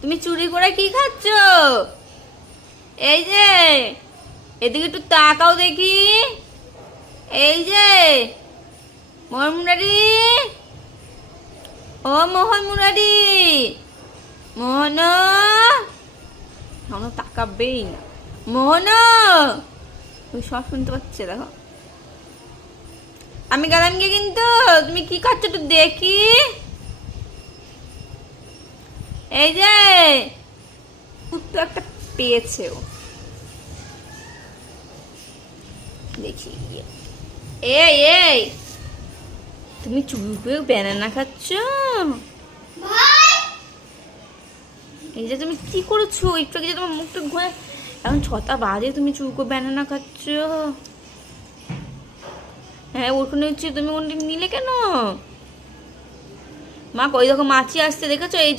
তুমি চুরি করে কি খাচ্ছ? এই যে এদিকে একটু তাকাও দেখি। এই যে মোহন মুরারি, ও মোহন মুরারি, মোহন, আমার তাকাবেই না। মোহন, ওই সব শুনতে পাচ্ছে, দেখো আমি গেলাম গিয়ে, কিন্তু তুমি কি খাচ্ছ একটু দেখি। এই যে কুত্তো একটা পেয়েছে ও, দেখি। এই এই তুমি চুরি করে ব্যানানা খাচ্ছ? এই যে তুমি কি করেছো একটু আগে, যে তোমার মুখটা ঘুরে, এখন 6টা বাজে, তুমি চুরি করে ব্যানানা খাচ্ছ? হ্যাঁ ওখানে হচ্ছে, তুমি ওখানে নিলে কেন? মা কই দেখো মাছি আসছে, দেখেছো? এই